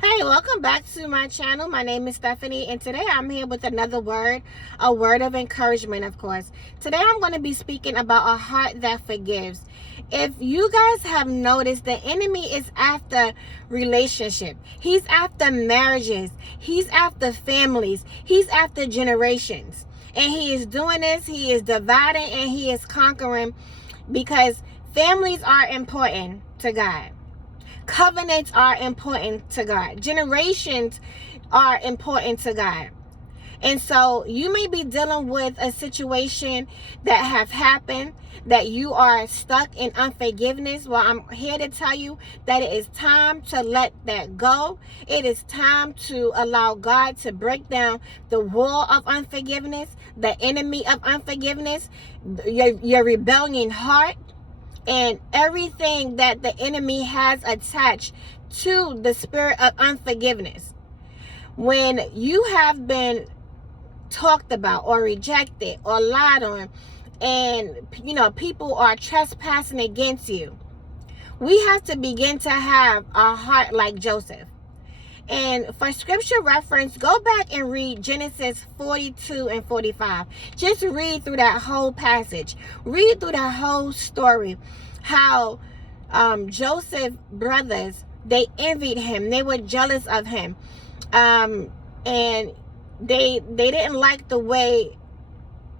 Hey, welcome back to my channel. My name is Stephanie, and today I'm here with another word, a word of encouragement, of course. Today I'm going to be speaking about a heart that forgives. If you guys have noticed, the enemy is after relationship. He's after marriages. He's after families. He's after generations. And he is doing this, he is dividing, and he is conquering because families are important to God. Covenants are important to God. Generations are important to God. And so you may be dealing with a situation that have happened, that you are stuck in unforgiveness. Well, I'm here to tell you that it is time to let that go. It is time to allow God to break down the wall of unforgiveness, the enemy of unforgiveness, your rebellion heart, and everything that the enemy has attached to the spirit of unforgiveness. When you have been talked about or rejected or lied on, and people are trespassing against you, we have to begin to have a heart like Joseph. And for scripture reference, go back and read Genesis 42 and 45. Just read through that whole passage. Read through that whole story. How Joseph's brothers, they envied him. They were jealous of him. And they didn't like the way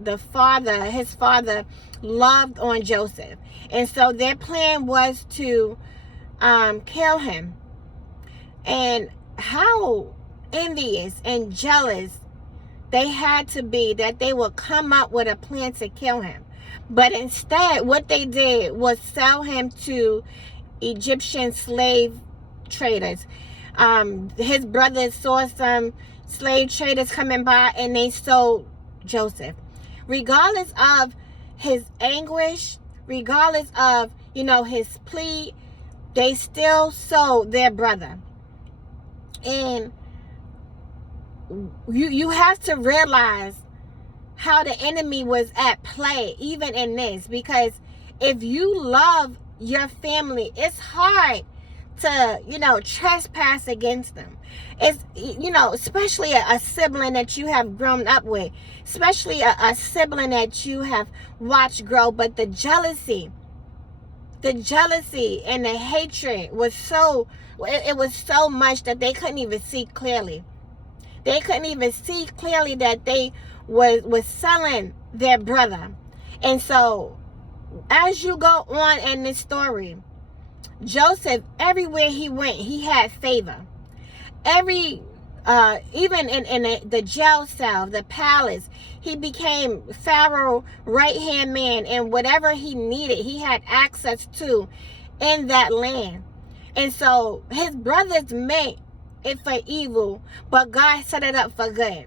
his father loved on Joseph. And so their plan was to kill him. And how envious and jealous they had to be that they would come up with a plan to kill him. But instead, what they did was sell him to Egyptian slave traders. His brothers saw some slave traders coming by, and they sold Joseph. Regardless of his anguish, regardless of his plea, they still sold their brother. And you have to realize how the enemy was at play even in this, because if you love your family, it's hard to trespass against them. It's especially a sibling that you have grown up with, especially a sibling that you have watched grow. But the jealousy and the hatred was it was so much that they couldn't even see clearly. They couldn't even see clearly that they was selling their brother. And so as you go on in this story, Joseph, everywhere he went, he had favor. Even in the jail cell, the palace, he became Pharaoh's right-hand man, and whatever he needed, he had access to in that land. And so his brothers meant it for evil, but God set it up for good.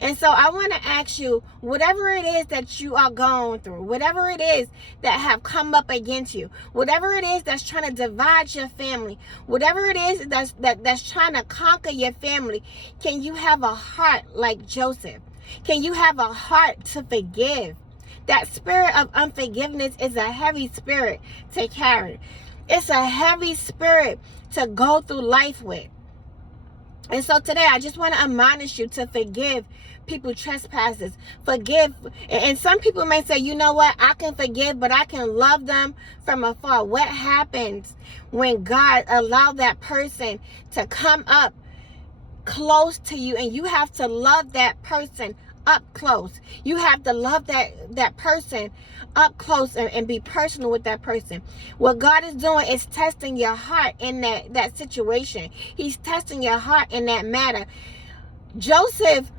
And so I want to ask you, whatever it is that you are going through, whatever it is that have come up against you, whatever it is that's trying to divide your family, whatever it is that's trying to conquer your family, can you have a heart like Joseph? Can you have a heart to forgive? That spirit of unforgiveness is a heavy spirit to carry. It's a heavy spirit to go through life with. And so today I just want to admonish you to forgive people trespasses. Forgive. And some people may say, you know what, I can forgive, but I can love them from afar. What happens when God allowed that person to come up close to you, and you have to love that person up close? You have to love that person up close and be personal with that person. What God is doing is testing your heart in that situation. He's testing your heart in that matter. Joseph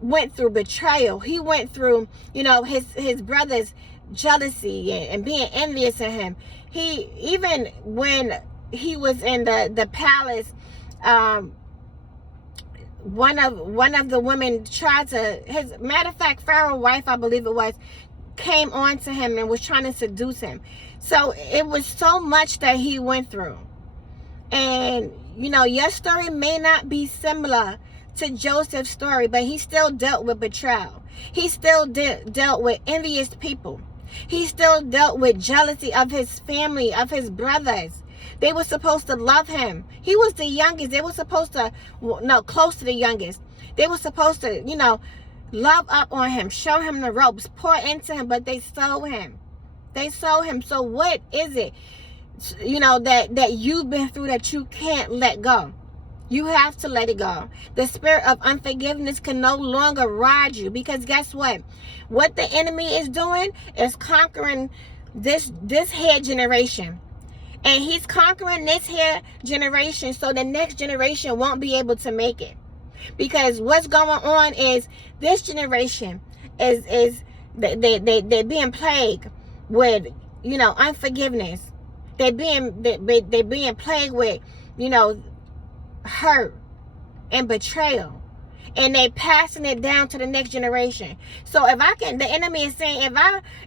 went through betrayal. He went through his brother's jealousy and being envious of him. He, even when he was in the palace, one of the women tried to, matter of fact, Pharaoh's wife, I believe it was, came on to him and was trying to seduce him. So it was so much that he went through. And your story may not be similar to Joseph's story, but he still dealt with betrayal. He still dealt with envious people. He still dealt with jealousy of his family, of his brothers. They were supposed to love him. He was the youngest. They were supposed to, no, close to the youngest. They were supposed to, love up on him, show him the ropes, pour into him, but they sold him. They sold him. So what is it, that you've been through that you can't let go? You have to let it go. The spirit of unforgiveness can no longer ride you, because guess what? What the enemy is doing is conquering this hair generation. And he's conquering this hair generation so the next generation won't be able to make it. Because what's going on is this generation is they're being plagued with, unforgiveness. They're being plagued with, hurt and betrayal, and they passing it down to the next generation. So the enemy is saying,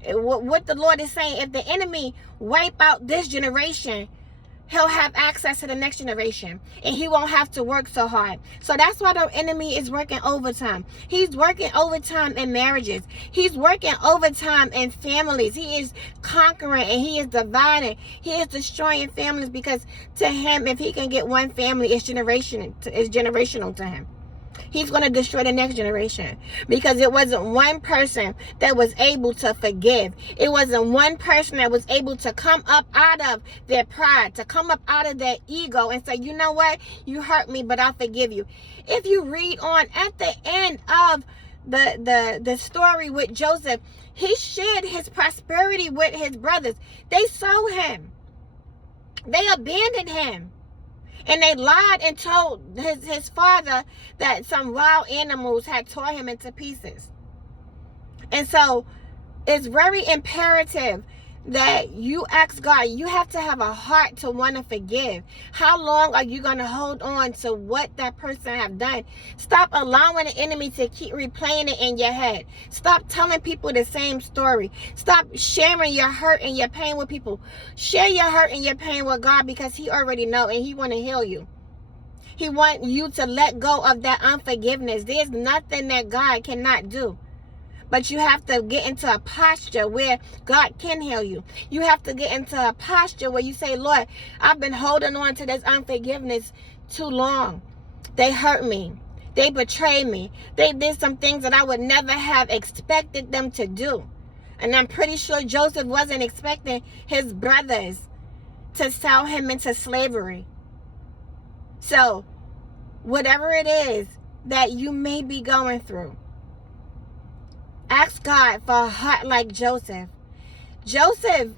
what the Lord is saying, if the enemy wipe out this generation, he'll have access to the next generation, and he won't have to work so hard. So that's why the enemy is working overtime. He's working overtime in marriages. He's working overtime in families. He is conquering and he is dividing. He is destroying families, because to him, if he can get one family, it's generational to him. He's going to destroy the next generation, because it wasn't one person that was able to forgive. It wasn't one person that was able to come up out of their pride, to come up out of their ego and say, you know what? You hurt me, but I forgive you. If you read on at the end of the story with Joseph, he shared his prosperity with his brothers. They sold him. They abandoned him. And they lied and told his father that some wild animals had torn him into pieces. And so it's very imperative that you ask God. You have to have a heart to want to forgive. How long are you going to hold on to what that person have done? Stop allowing the enemy to keep replaying it in your head. Stop telling people the same story. Stop sharing your hurt and your pain with people. Share your hurt and your pain with God, because he already know and he want to heal you. He want you to let go of that unforgiveness. There's nothing that God cannot do. But you have to get into a posture where God can heal you. You have to get into a posture where you say, Lord, I've been holding on to this unforgiveness too long. They hurt me. They betrayed me. They did some things that I would never have expected them to do. And I'm pretty sure Joseph wasn't expecting his brothers to sell him into slavery. So, whatever it is that you may be going through, ask God for a heart like Joseph. Joseph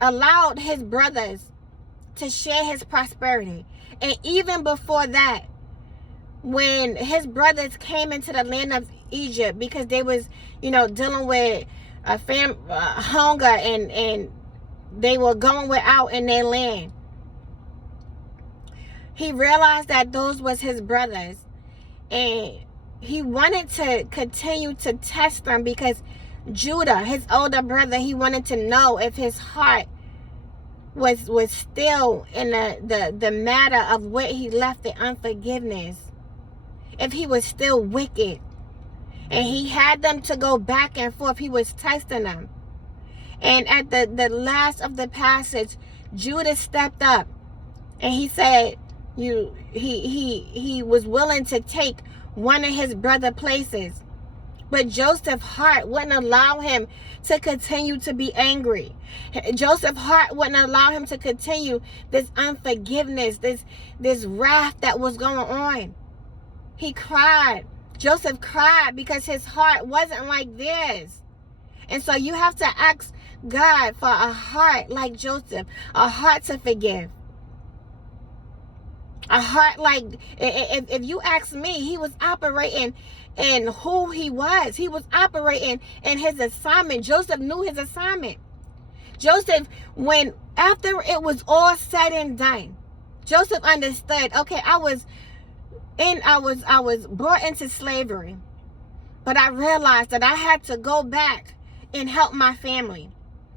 allowed his brothers to share his prosperity. And even before that, when his brothers came into the land of Egypt, because they was, dealing with hunger and they were going without in their land, he realized that those was his brothers. And he wanted to continue to test them, because Judah, his older brother, he wanted to know if his heart was still in the matter of where he left the unforgiveness, if he was still wicked. And he had them to go back and forth. He was testing them. And at the last of the passage, Judah stepped up and he said, he was willing to take one of his brother places. But Joseph's heart wouldn't allow him to continue to be angry. Joseph's heart wouldn't allow him to continue this unforgiveness, this wrath that was going on. He cried. Joseph cried because his heart wasn't like theirs. And so you have to ask God for a heart like Joseph, a heart to forgive. A heart like, if you ask me, he was operating in who he was. He was operating in his assignment. Joseph knew his assignment. Joseph, after it was all said and done, Joseph understood, okay, I was brought into slavery, but I realized that I had to go back and help my family,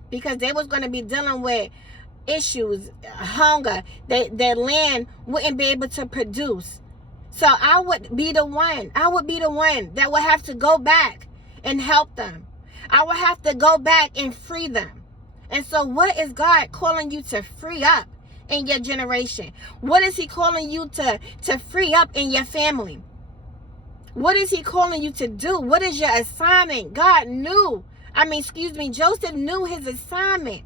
because they was going to be dealing with issues, hunger. Their land wouldn't be able to produce. So I would be the one that would have to go back and help them. I would have to go back and free them. And so what is God calling you to free up in your generation? What is he calling you to free up in your family? What is he calling you to do? What is your assignment? Joseph knew his assignment.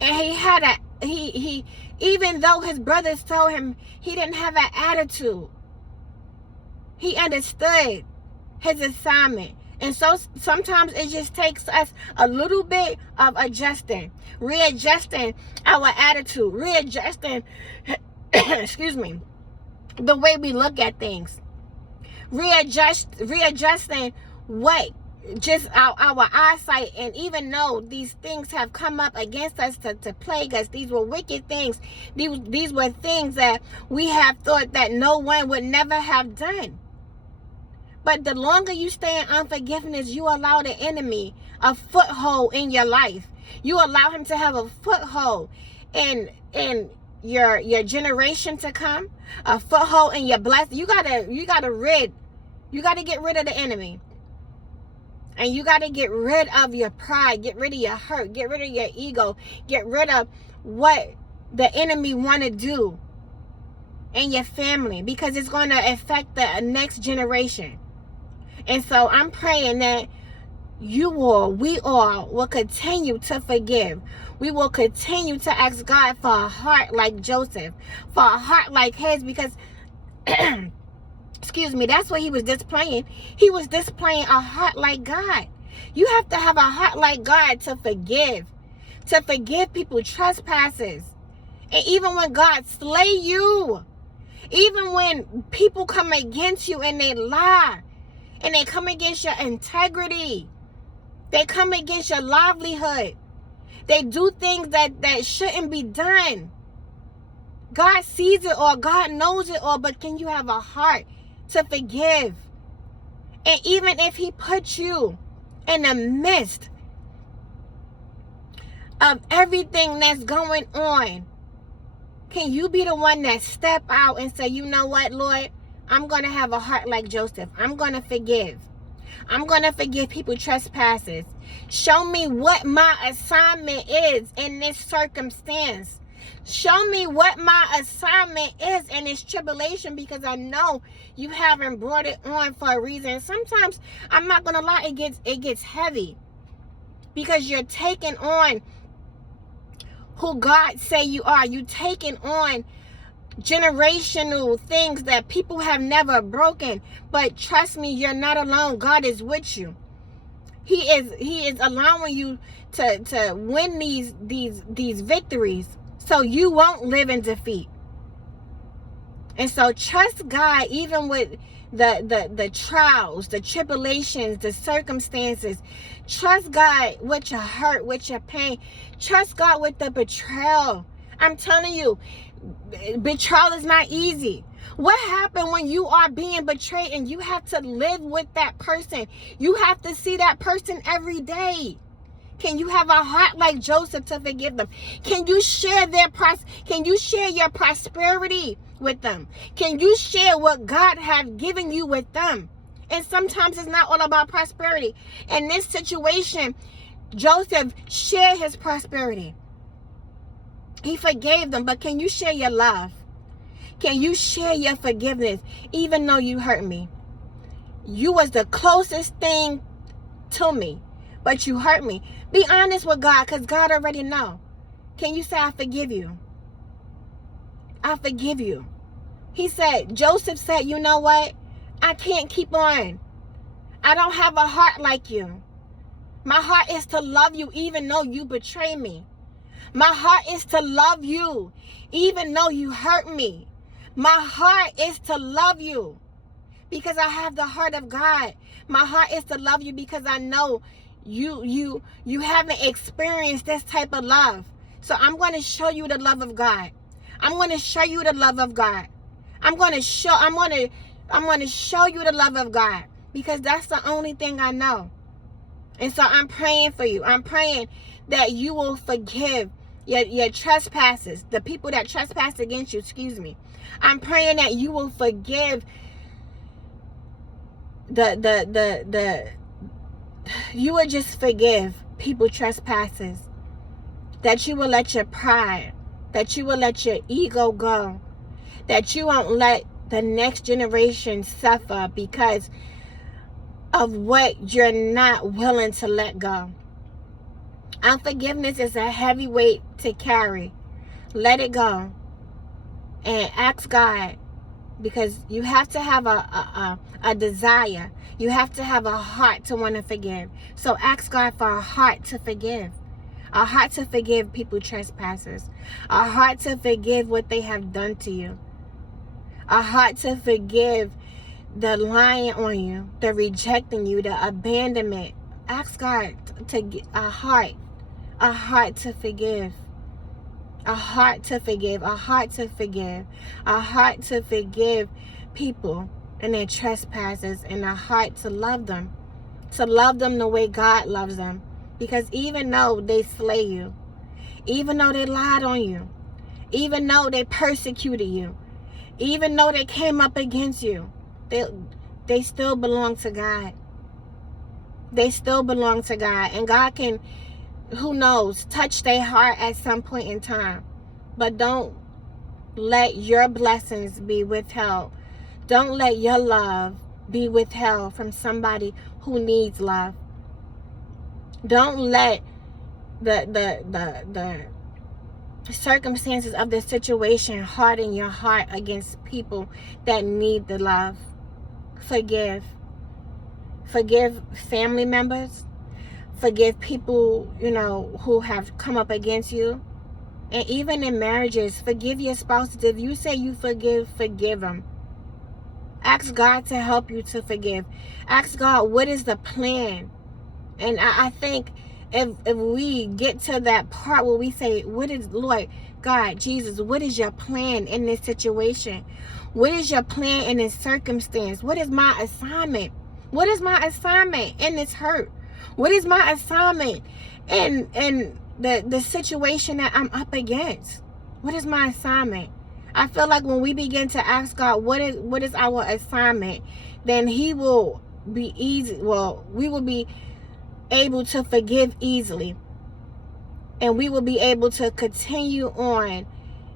And he even though his brothers told him he didn't have an attitude, he understood his assignment. And so sometimes it just takes us a little bit of readjusting our attitude, readjusting, the way we look at things, readjusting our eyesight. And even though these things have come up against us to plague us, these were wicked things, these were things that we have thought that no one would never have done. But the longer you stay in unforgiveness, you allow the enemy a foothold in your life. You allow him to have a foothold in your generation to come, a foothold in your blessing. You gotta get rid of the enemy. And you gotta get rid of your pride, get rid of your hurt, get rid of your ego, get rid of what the enemy wanna do in your family, because it's gonna affect the next generation. And so I'm praying that we all will continue to forgive. We will continue to ask God for a heart like Joseph, for a heart like his, because that's what he was displaying. He was displaying a heart like God. You have to have a heart like God to forgive people trespasses. And even when God slay you, even when people come against you and they lie, and they come against your integrity, they come against your livelihood, they do things that shouldn't be done. God sees it all, God knows it all, but can you have a heart to forgive? And even if he puts you in the midst of everything that's going on, can you be the one that step out and say, you know what, Lord, I'm going to have a heart like Joseph. I'm going to forgive. I'm going to forgive people trespasses. Show me what my assignment is in this circumstance. Show me what my assignment is in this tribulation, because I know you haven't brought it on for a reason. Sometimes, I'm not going to lie, it gets heavy, because you're taking on who God say you are. You taking on generational things that people have never broken. But trust me, you're not alone. God is with you. He is allowing you to win these victories, so you won't live in defeat. And so trust God even with the trials, the tribulations, the circumstances. Trust God with your hurt, with your pain. Trust God with the betrayal. I'm telling you, betrayal is not easy. What happened when you are being betrayed and you have to live with that person? You have to see that person every day. Can you have a heart like Joseph to forgive them? Can you share your prosperity with them? Can you share what God has given you with them? And sometimes it's not all about prosperity. In this situation, Joseph shared his prosperity. He forgave them, but can you share your love? Can you share your forgiveness? Even though you hurt me, you was the closest thing to me, but you hurt me. Be honest with God, because God already know. Can you say, I forgive you? I forgive you. Joseph said, you know what? I can't keep on. I don't have a heart like you. My heart is to love you even though you betray me. My heart is to love you even though you hurt me. My heart is to love you because I have the heart of God. My heart is to love you because I know you haven't experienced this type of love. So I'm going to show you the love of God. I'm going to show you the love of God. I'm going to show you the love of God, because that's the only thing I know. And so I'm praying for you. I'm praying that you will forgive your trespasses, the people that trespass against you, I'm praying that you will forgive you would just forgive people trespasses, that you will let your pride, that you will let your ego go, that you won't let the next generation suffer because of what you're not willing to let go. Unforgiveness is a heavy weight to carry. Let it go and ask God, because you have to have a desire. You have to have a heart to want to forgive. So ask God for a heart to forgive. A heart to forgive people trespasses. A heart to forgive what they have done to you. A heart to forgive the lying on you, the rejecting you, the abandonment. Ask God to get a heart to forgive. A heart to forgive, a heart to forgive, a heart to forgive people and their trespasses, and a heart to love them the way God loves them. Because even though they slay you, even though they lied on you, even though they persecuted you, even though they came up against you, they still belong to God. They still belong to God, and God can, who knows, touch their heart at some point in time. But don't let your blessings be withheld. Don't let your love be withheld from somebody who needs love. Don't let the circumstances of the situation harden your heart against people that need the love. Forgive family members. Forgive people, who have come up against you. And even in marriages, forgive your spouses. If you say you forgive them. Ask God to help you to forgive. Ask God, what is the plan? And I think if we get to that part where we say, what is, Lord, God, Jesus, what is your plan in this situation? What is your plan in this circumstance? What is my assignment? What is my assignment in this hurt? What is my assignment in the situation that I'm up against? What is my assignment? I feel like when we begin to ask God, what is our assignment, then He will be easy. Well, we will be able to forgive easily, and we will be able to continue on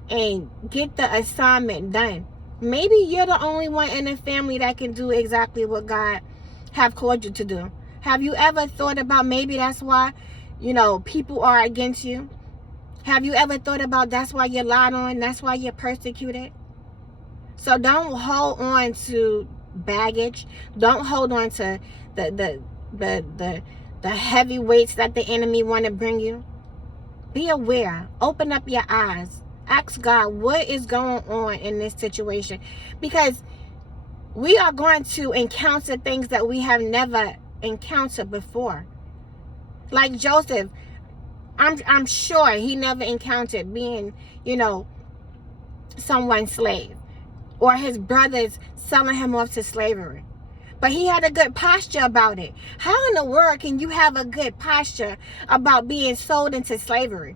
and get the assignment done. Maybe you're the only one in the family that can do exactly what God have called you to do. Have you ever thought about maybe that's why, people are against you? Have you ever thought about that's why you're lied on, that's why you're persecuted? So don't hold on to baggage. Don't hold on to the heavy weights that the enemy want to bring you. Be aware. Open up your eyes. Ask God, what is going on in this situation? Because we are going to encounter things that we have never encountered before. Like Joseph, I'm sure he never encountered being, someone's slave, or his brothers selling him off to slavery. But he had a good posture about it. How in the world can you have a good posture about being sold into slavery?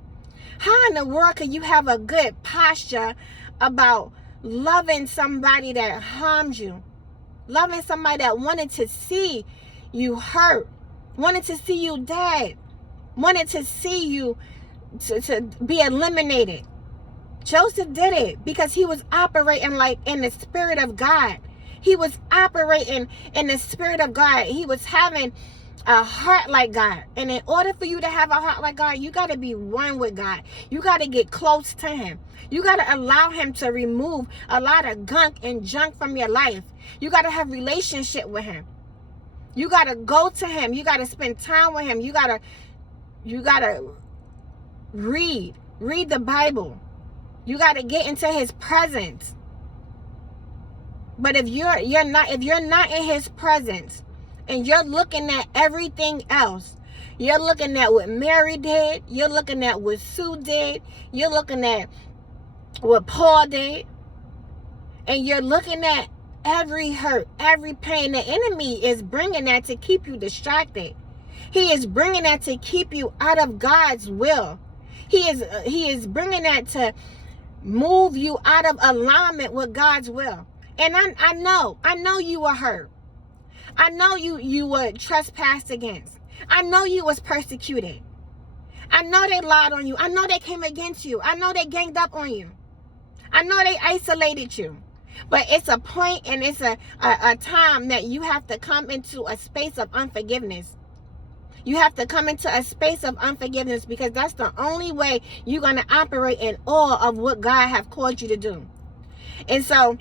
How in the world can you have a good posture about loving somebody that harmed you? Loving somebody that wanted to see you hurt, wanted to see you dead, wanted to see you to be eliminated. Joseph did it because he was operating like in the Spirit of God. He was operating in the Spirit of God. He was having a heart like God. And in order for you to have a heart like God, you got to be one with God. You got to get close to Him. You got to allow Him to remove a lot of gunk and junk from your life. You got to have relationship with Him. You got to go to Him. You got to spend time with Him. You got to read the Bible. You got to get into His presence. But if you're not in His presence, and you're looking at everything else, you're looking at what Mary did, you're looking at what Sue did, you're looking at what Paul did, and you're looking at every hurt, every pain. The enemy is bringing that to keep you distracted. He is bringing that to keep you out of God's will. He is bringing that to move you out of alignment with God's will. And I know you were hurt. I know you were trespassed against. I know you was persecuted. I know they lied on you. I know they came against you. I know they ganged up on you. I know they isolated you. But it's a point and it's a time that you have to come into a space of unforgiveness. You have to come into a space of unforgiveness, because that's the only way you're going to operate in awe of what God have called you to do. And so,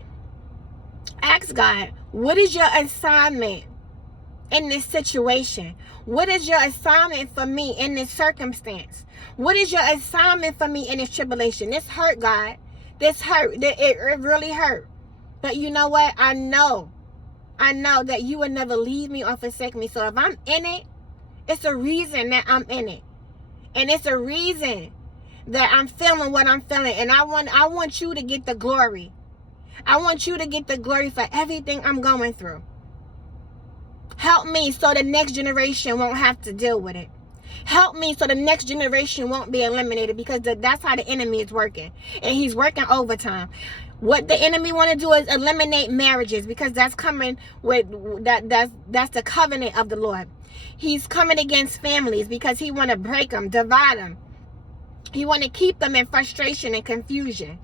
ask God, what is your assignment in this situation? What is your assignment for me in this circumstance? What is your assignment for me in this tribulation? This hurt, God. This hurt. It really hurt. But you know what? I know that you will never leave me or forsake me. So if I'm in it, it's a reason that I'm in it. And it's a reason that I'm feeling what I'm feeling. And I want you to get the glory. I want you to get the glory for everything I'm going through. Help me so the next generation won't have to deal with it. Help me so the next generation won't be eliminated, because that's how the enemy is working. And he's working overtime. What the enemy want to do is eliminate marriages, because that's coming with that's the covenant of the Lord. He's coming against families because he want to break them, divide them. He want to keep them in frustration and confusion.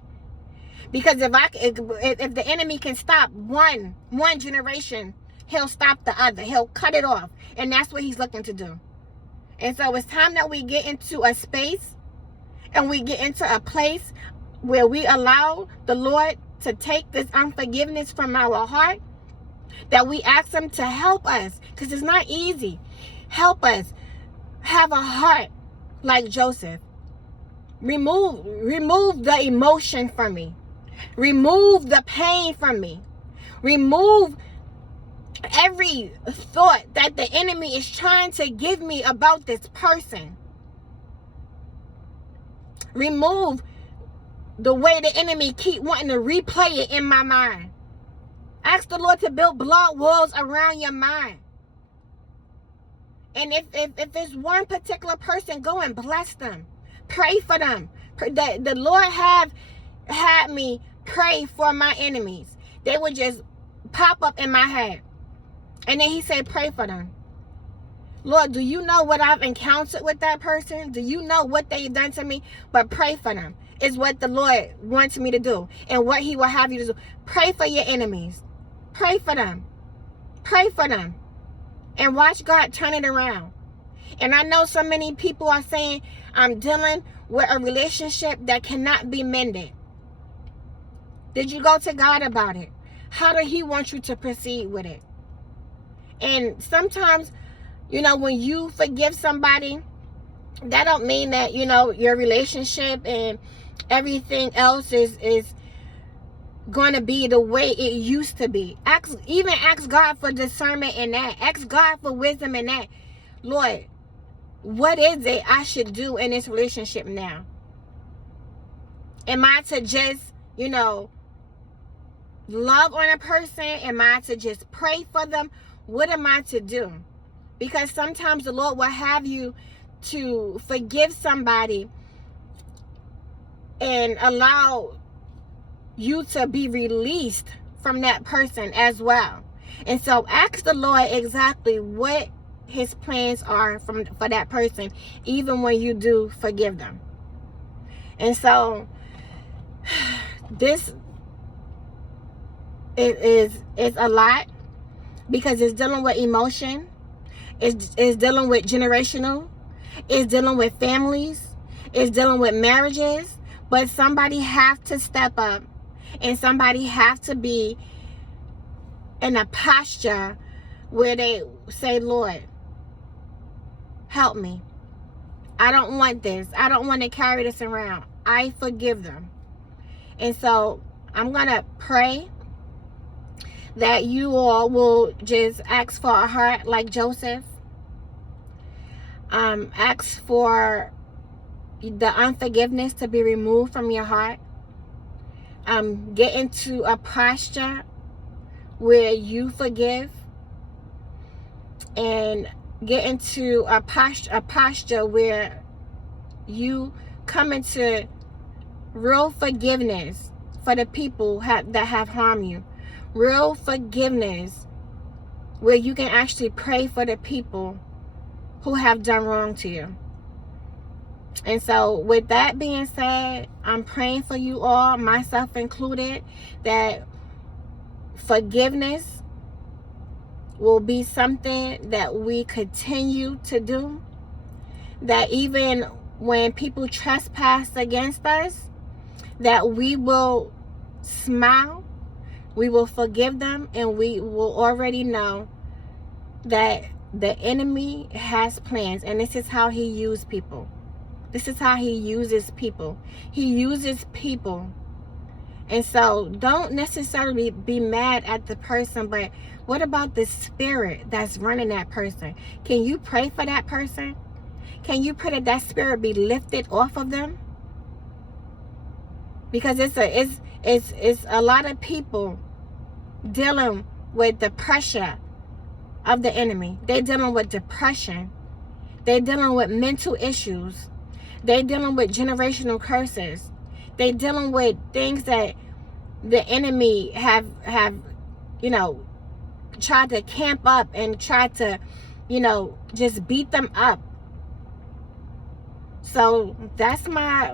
Because if the enemy can stop one generation, he'll stop the other. He'll cut it off. And that's what he's looking to do. And so it's time that we get into a space and we get into a place where we allow the Lord to take this unforgiveness from our heart, that we ask him to help us, because it's not easy. Help us have a heart like Joseph. Remove the emotion from me. Remove the pain from me. Remove every thought that the enemy is trying to give me about this person. Remove the way the enemy keep wanting to replay it in my mind. Ask the Lord to build blood walls around your mind. And if there's one particular person, go and bless them. Pray for them. The Lord had me pray for my enemies. They would just pop up in my head. And then he said, pray for them. Lord, do you know what I've encountered with that person? Do you know what they've done to me? But pray for them is what the Lord wants me to do, and what he will have you to do. Pray for your enemies. Pray for them. Pray for them. And watch God turn it around. And I know so many people are saying, I'm dealing with a relationship that cannot be mended. Did you go to God about it? How do he want you to proceed with it? And sometimes, when you forgive somebody, that don't mean that, your relationship and everything else is going to be the way it used to be. Ask God for discernment in that. Ask God for wisdom in that. Lord, what is it I should do in this relationship now? Am I to just, love on a person? Am I to just pray for them? What am I to do? Because sometimes the Lord will have you to forgive somebody and allow you to be released from that person as well. And so ask the Lord exactly what his plans are for that person, even when you do forgive them. And so this is a lot, because it's dealing with emotion, it's dealing with generational, it's dealing with families, it's dealing with marriages. But somebody have to step up, and somebody have to be in a posture where they say, Lord, help me. I don't want this. I don't want to carry this around. I forgive them. And so I'm going to pray that you all will just ask for a heart like Joseph. Ask for the unforgiveness to be removed from your heart. Get into a posture where you forgive, and get into a posture where you come into real forgiveness for the people that have harmed you. Real forgiveness where you can actually pray for the people who have done wrong to you. And so with that being said, I'm praying for you all, myself included, that forgiveness will be something that we continue to do. That even when people trespass against us, that we will smile, we will forgive them, and we will already know that the enemy has plans. And this is how he uses people. This is how he uses people. He uses people. And so don't necessarily be mad at the person, but what about the spirit that's running that person? Can you pray for that person? Can you pray that that spirit be lifted off of them? Because it's a lot of people dealing with the pressure of the enemy. They're dealing with depression. They're dealing with mental issues. They're dealing with generational curses. They're dealing with things that the enemy have tried to camp up and tried to, just beat them up. So that's my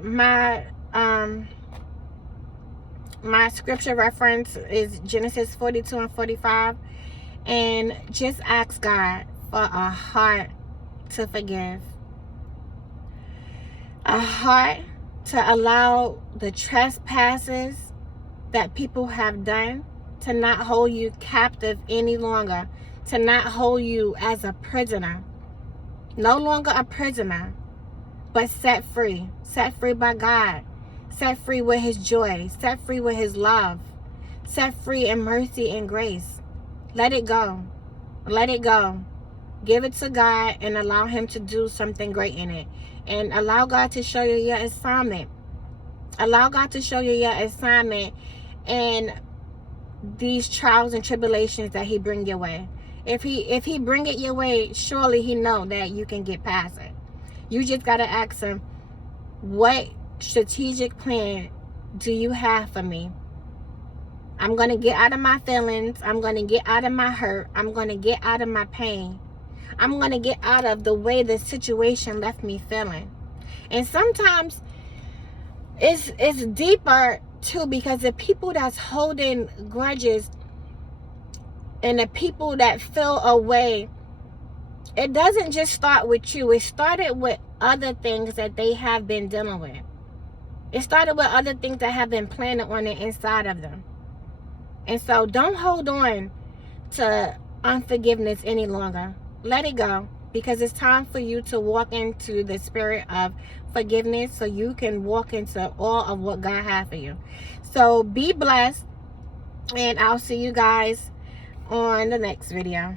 scripture reference is Genesis 42 and 45. And just ask God for a heart to forgive. A heart to allow the trespasses that people have done to not hold you captive any longer. To not hold you as a prisoner. No longer a prisoner, but set free. Set free by God. Set free with his joy. Set free with his love. Set free in mercy and grace. Let it go. Let it go. Give it to God and allow him to do something great in it. And allow God to show you your assignment. Allow God to show you your assignment and these trials and tribulations that he bring your way. If he bring it your way, surely he know that you can get past it. You just got to ask him, what strategic plan do you have for me? I'm going to get out of my feelings. I'm going to get out of my hurt. I'm going to get out of my pain. I'm going to get out of the way the situation left me feeling. And sometimes it's deeper too, because the people that's holding grudges and the people that feel away, it doesn't just start with you. It started with other things that they have been dealing with. It started with other things that have been planted on the inside of them. And so don't hold on to unforgiveness any longer. Let it go, because it's time for you to walk into the spirit of forgiveness so you can walk into all of what God has for you. So be blessed, and I'll see you guys on the next video.